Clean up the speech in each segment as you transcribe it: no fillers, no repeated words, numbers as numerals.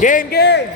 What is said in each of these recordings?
Game, game!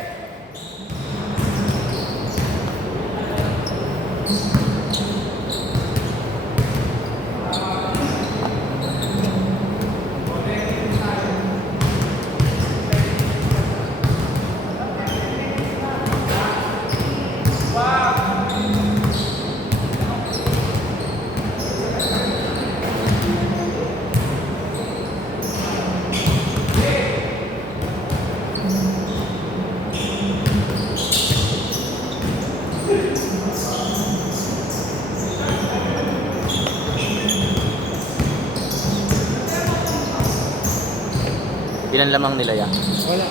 Ilan lamang nila yan? Wala.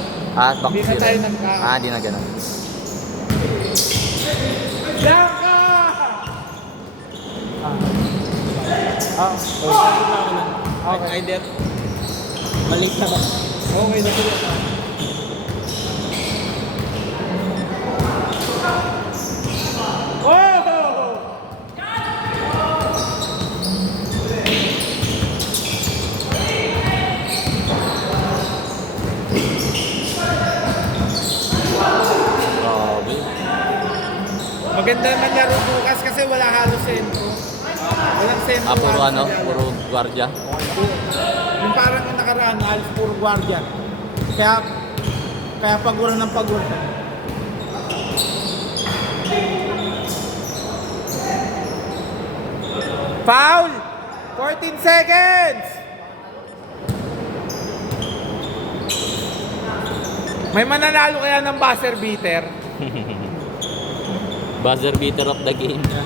Box Hindi na tayo nagka... di na ganun. Blanca! Okay. Either balik na ba? Okay na tuloy. Oh! Grabe. Maganda naman laro bukas kasi wala halos sentro. Walang sentro. Puro halos ano, na laro. puro gwardiya. Yung parang yung nakaraan, halos puro gwardiya. Kaya pagura ng pagura. Foul! 14 seconds! May mananalo kaya ng buzzer beater? Buzzer beater of the game na.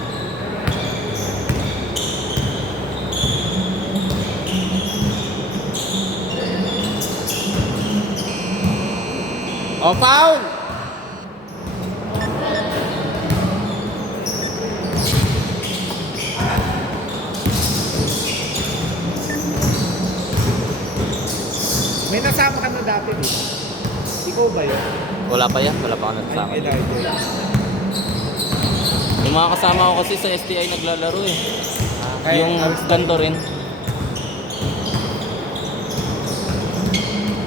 O, foul! May nasama ka na dati dito. Ikaw ba yun? Wala pa yan, wala pa ako nagsama. Ay, Elijah. Yung mga kasama ko kasi sa STI naglalaro eh. Ay, Yung ganito rin.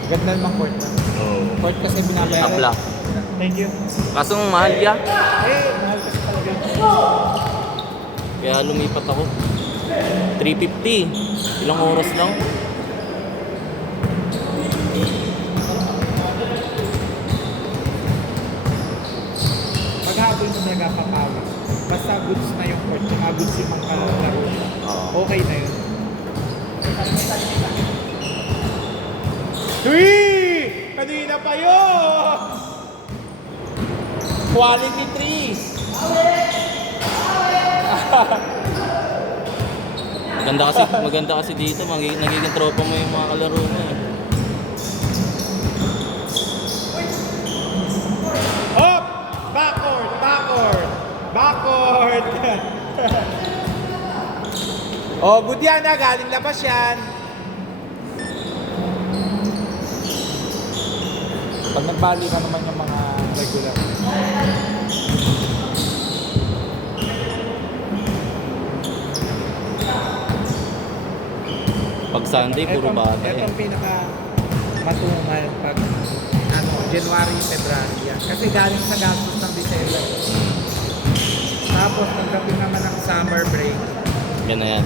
Ganda naman court na. Court kasi binabayaran. Tabla. Thank you. Kaso mahal yan. Mahal kasi talaga. Kaya lumipat ako. 350. Ilang oras lang. Pag-habol mo nagpapawis. Basta goods na yung court, mga goods yung mga laro. Oo. Okay na yun. Three! Kanina pa yun! Quality trees! Maganda kasi dito, nagiging tropa mo yung mga kalaro mo eh. Hop! Backward! Backward! Backward! Oh, good yan ha. Galing labas yan. Pag nagbali ka naman yung mga regular. Pag Sunday, puro bata eh. Itong pinaka matungal pag January, February yan. Kasi galing sa gastos ng December. Tapos pagdating naman ng summer break, Yan na yan.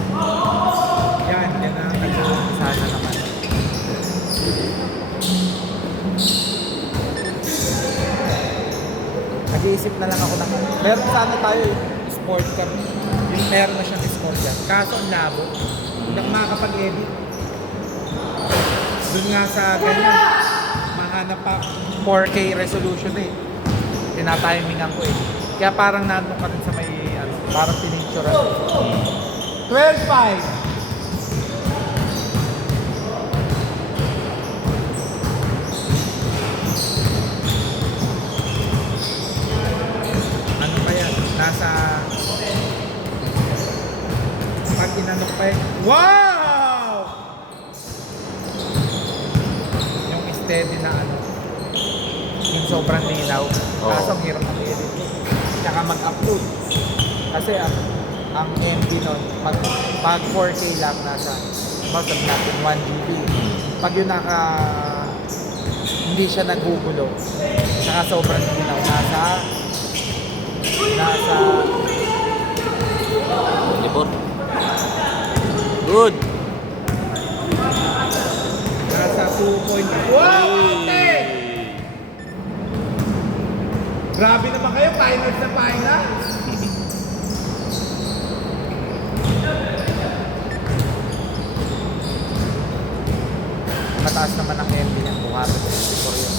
yan na nag-uumpisa na naman. Nag-iisip na lang ako na meron sana tayo sport cam. Yung meron na siyang sport cam. Kaso ang labo, hindi ako makakapag-edit. Doon nga sa ganyan, mahanap pa 4K resolution eh. Tinatimingan ko eh. Kaya parang nandun ka rin sa may, parang pinicture. 12.5. Ano pa yan? Nasa... Pag inanok pa eh. Wow! Yung steady na ano. Yung sobrang lilaw. Kaso ang hirap mag-edit. Tsaka mag-upload. Kasi ang MB nun, pag 4K lang nasa, sabi natin 1 GB. Pag yun naka hindi siya nagugulo. Saka sobrang linaw. Nasa Libor. Good. nasa 2.5. Wow! Ate! Grabe naman kayo, finals na finals. Mataas naman ang MB niya, 264 yun.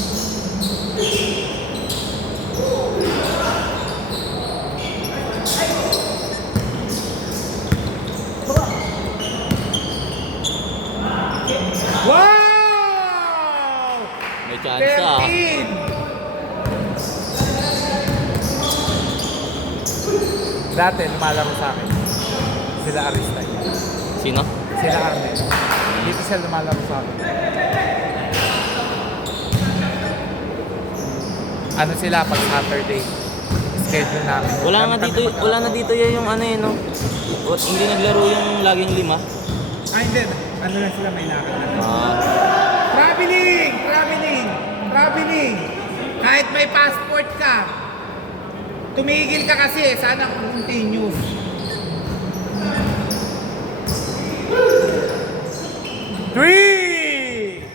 Wow! May chance ah. 13! Dati, lumalaro sa akin. Sila Aristay. Sino? Sila Arnel. Dito sila lumalaro sa akin. Ano sila pag Saturday? Schedule namin. Wala na dito yung ano eh, no? Hindi naglaro yung laging 5. Ah, hindi. Ano lang sila, may lakad na. Ah, Traveling! Kahit may passport ka, tumigil ka kasi, sana kung continuous. Three!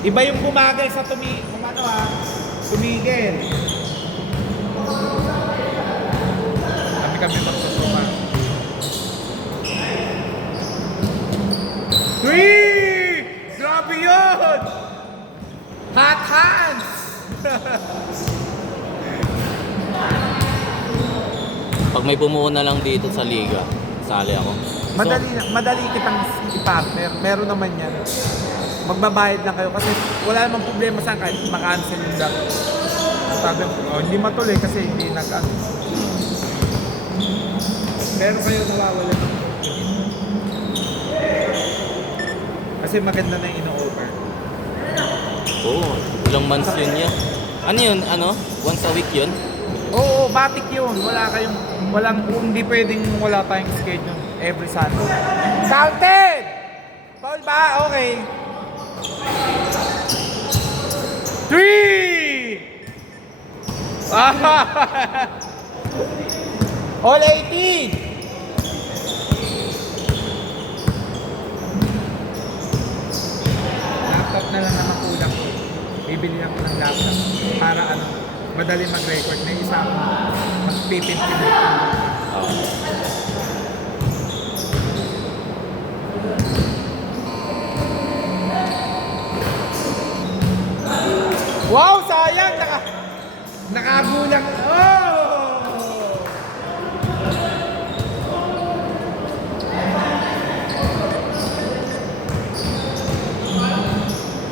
Iba yung bumagal sa tumigil. Kami magsusuka. 3! Grabe yun! Hot hands! pag may bumuo na lang dito sa liga, sali ako. Madali kitang i-partner. Meron naman yan. Magbabayad lang kayo kasi wala namang problema sa kahit makancel yung dati. Sabi ko, hindi matuloy kasi hindi nag-ano. Pero kayo nawawala ng kasi maganda na yung ino-over. Oo, ilang months yun yan. Ano yun? Ano? Once a week yun? Oo, batik yun. Hindi pwedeng wala tayong schedule every Sunday. Counted! Foul ba? Okay. 3! All 18! Laptop na lang naman kulang ko. Bibili lang ko ng laptop para madali mag-record. May isa ako magpipintin. Wow, sayang! Nakagulang. Oh!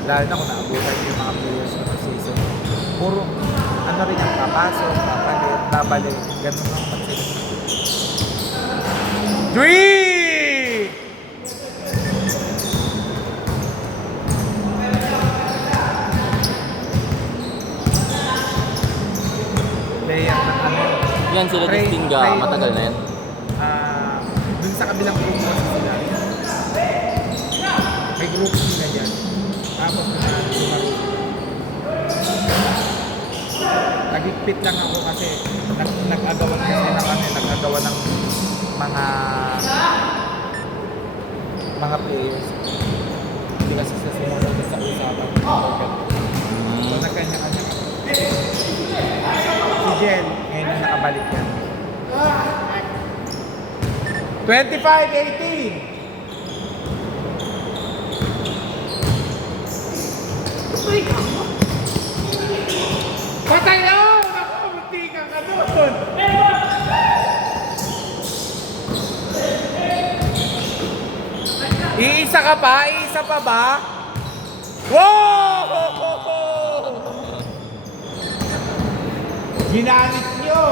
Lalo na kung naabutan yung mga players na season. Puro, rin ang papasok, babalik. Ganun lang mag-sila. 3! Player na Yan sila Distinga, matagal na yan. Dun sa kabilang group kasi sila. May group sila dyan. Tapos na lumaro. Nagigpit lang ako kasi nag-agawan ng mga players. Hindi kasi sa sumunod sa usapan. So nagkanya-kanya kami. Si Jen, ngayon yung nakabalik yan. 25-18! Patay lang! Ako, matika ka doon! Iisa ka pa? Iisa pa ba? Wow! Ginanit nyo!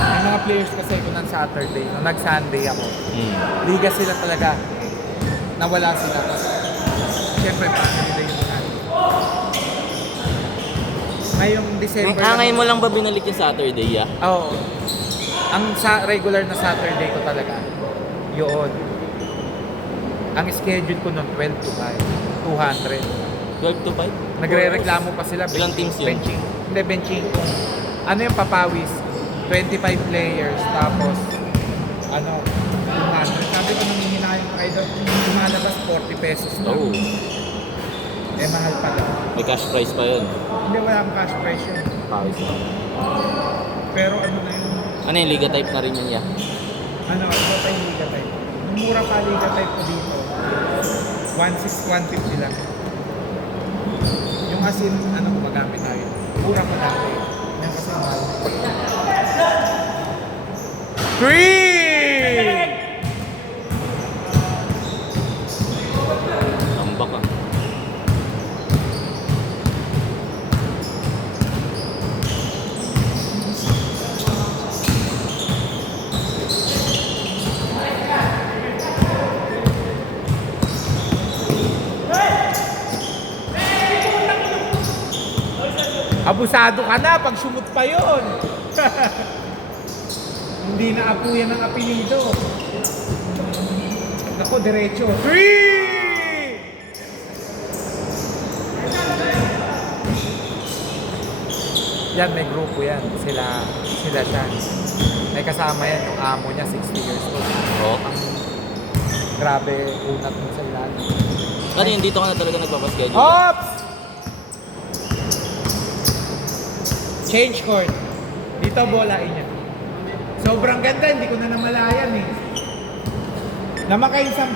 May mga players kasi ko ng Saturday, nung nag-Sunday ako. Liga sila talaga. Nawala sila. Siyempre, paano nila yung mga. Ngayong December. Ngayon mo lang ba binalik yung Saturday, ah? Oo. Ang sa regular na Saturday ko talaga, yun. Ang schedule ko noon, 12 to 5. 200. 12 to 5? Nagre-reklamo pa sila. Ilang teams yun? Benching. Hindi, benching. Ano yung papawis? 25 players. Tapos, ano, 200. Sabi ko, nanginina yung idol. Lumalabas 40 pesos lang. Oh, Eh, mahal pa daw. may cash prize pa yun. Hindi, wala akong cash price yun. Pawis na. Pero ano na yun? Ano yung Liga type na rin yun, ya? Ano pa yung Liga type? Yung mura pa Liga type ko dito. 1,600, 150 lang. Yung asin, ano gumagamit tayo? Mura pa dati. Yung kasi mahal. 3! Tambak ah. Abusado ka na pag sumut pa yun. Hindi na apo yan ang apelido. Ako, diretso. 3! Yan, may grupo yan. Sila siya. May kasama yan, yung amo niya, 60 years old. Oo. Ang grabe unat mo sa ilalim. Ano yun, dito ka na talaga nagpapaschedule? Ops! Change court. Dito bolain niya. Sobrang ganda, hindi ko na namalayan eh. Namakay 10.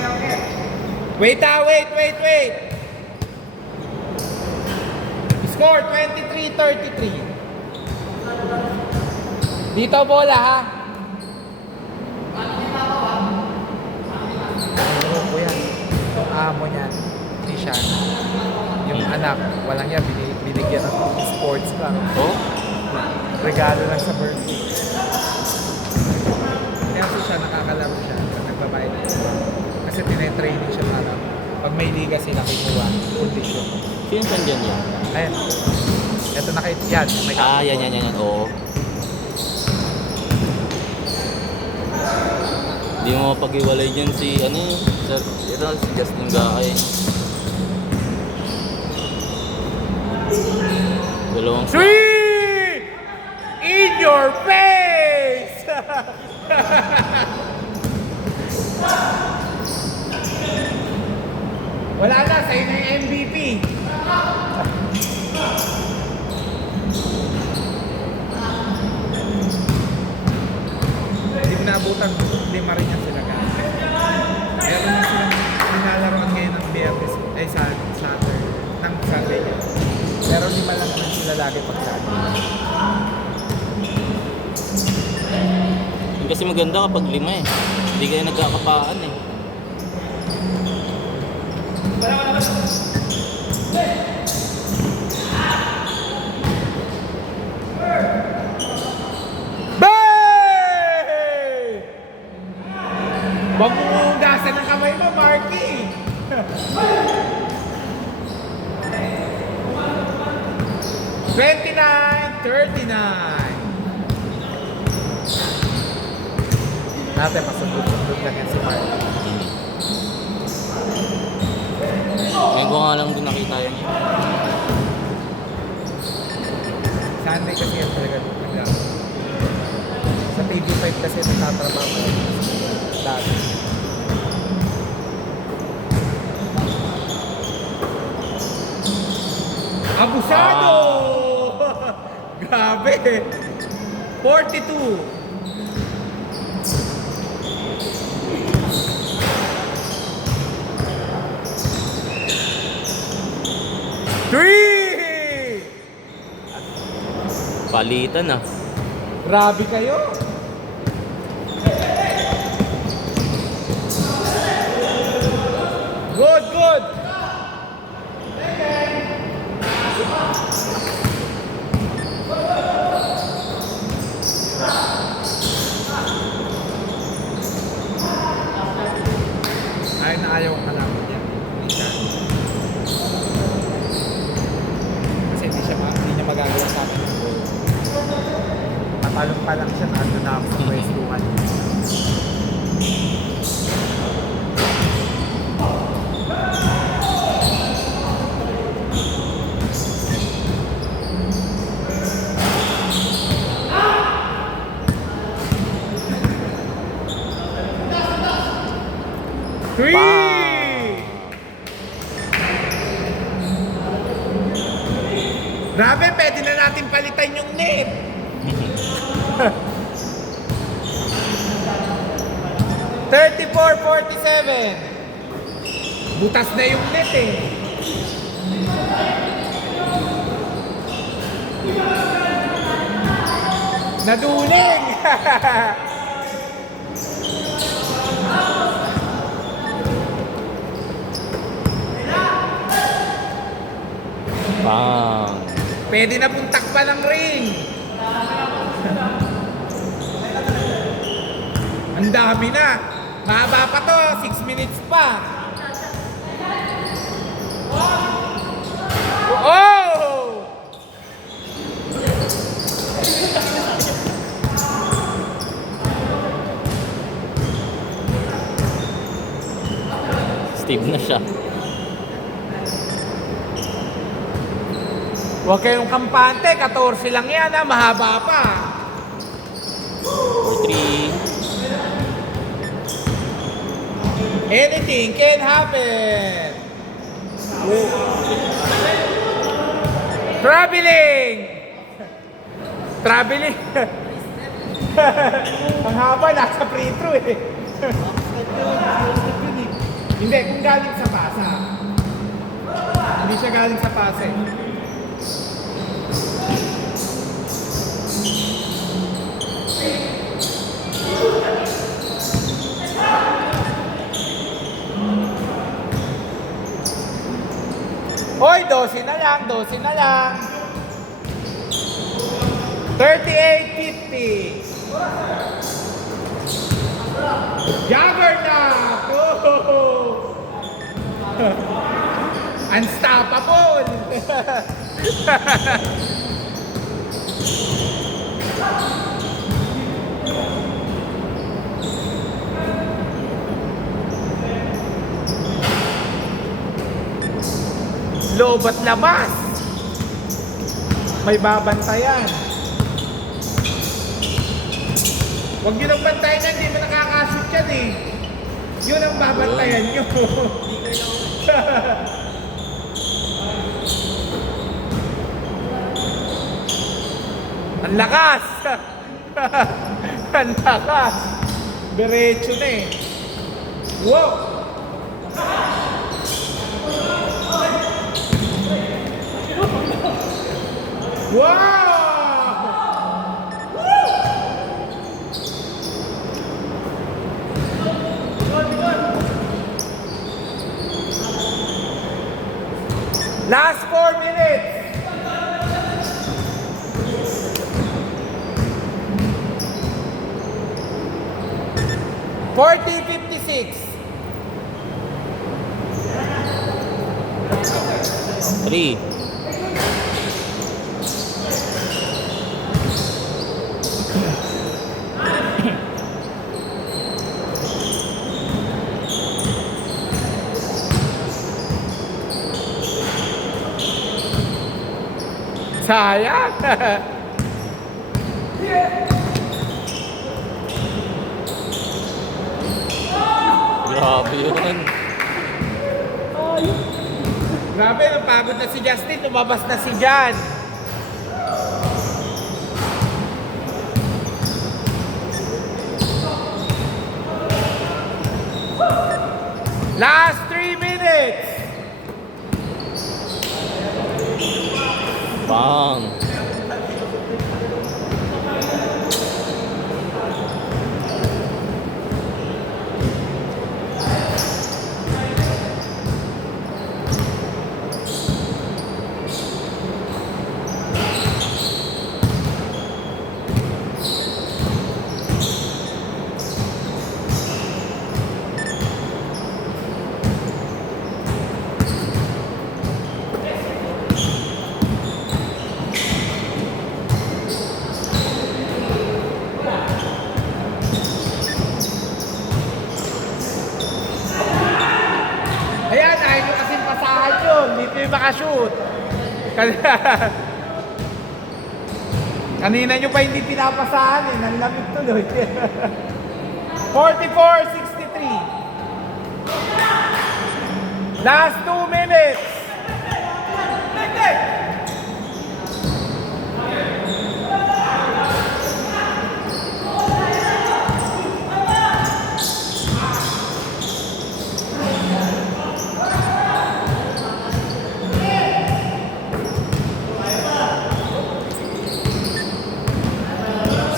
Okay. Wait. Score 23-33. Dito bola ha. Grupo yan. Yung amo niyan, si Sean. Yung anak, walang yan, binigyan ng sports lang. Oh? Regalo lang sa birthday. Kaya siya, nakakalaro siya. Nagbabayad na siya. Kasi tinetraining siya para pag may liga sila kinuha, condition. Sino saan dyan yan? Ayan. Ito na kayo. Yan. May Ah, yan. Oo. Hindi mo mapag-iwalay dyan si, ito, si Justin Gakay. Dalawang Sweet! In your face! Wala na, sa'yo na yung MVP. Hindi mo naabutan, lima rin yan sila guys. Meron na silang pinalaroan ngayon ng Biyernes, ay Saturday, ng Sunday. Pero lima lang naman sila lagi pag Saturday. Kasi maganda kapag 5 eh. Hindi kayo nagkakapaan eh. Bay! Wag mo hugasan ng kamay mo, Marky! 29-39. Natin, pasundot-sundot lang yan si Marky. Ngayon ko nga lang din nakita yun. Sunday kasi yan talaga nagagawa. Sa TV5 kasi nagtatrabaho ko dati. Abusado! Grabe! 42! Three! Palitan ah. Grabe kayo! Good! Ayaw na ayaw ang kalaban niya. Talong pa lang siya, nando na ako sa pwestuhan. Three! Grabe, pwede na natin palitan yung net. $34.47. Butas na yung net eh. Naduling! Bang. Pwede na pong takpan ng ring. Ang dami na. Mahaba pa to, 6 minutes pa. Oh! Steve na siya. Huwag kayong kampante, 14 lang yan ha, mahaba pa. 4-3. Anything can happen. Traveling! Traveling! Ang haba, nasa free throw eh. Hindi, kung galing sa pasa. Hindi siya galing sa pasa eh. Hoy, 12 na lang, 12 na lang. 38-50. Juggernaut! Oh! Unstoppable! Loob at labas. May babantayan. Huwag nyo nang bantayan yan, hindi mo nakakashoot yan eh. Yun ang babantayan nyo. Ang lakas! Ang lakas! Diretso na eh. Wow! Wow! Last 4 minutes. $40.56. 3. Sayang. Grabe yun. Grabe, napagod na si Justin, lumabas na si Jan. Last 3 minutes. Bang. makashoot. Kanina nyo pa hindi pinapasahan eh. Nanlamig tuloy. 44-63. Last 2 minutes.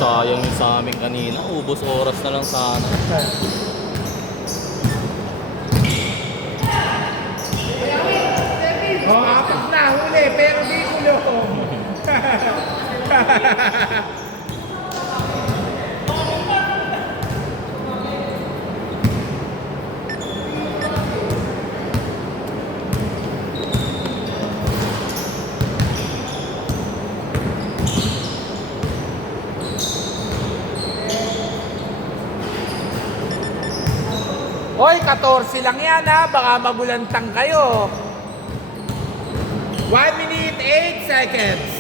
Sayang yung sa amin kanina. Ubos oras na lang sana. Oh, apat na huli pero di kulong. Hoy, 14 lang yan ha. Baka magulantang kayo. 1 minute 8 seconds.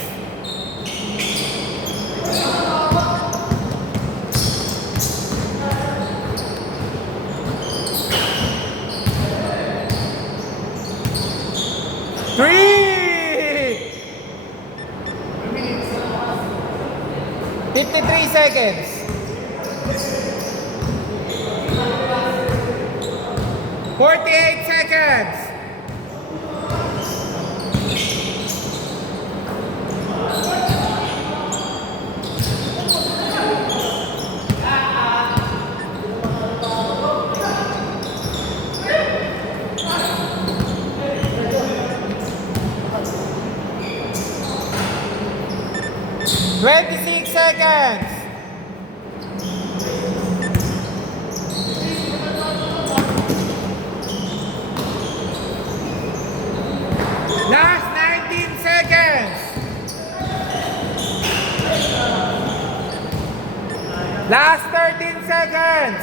Three. 53 seconds. 48 seconds. Twenty-six seconds. Last 19 seconds. Last 13 seconds.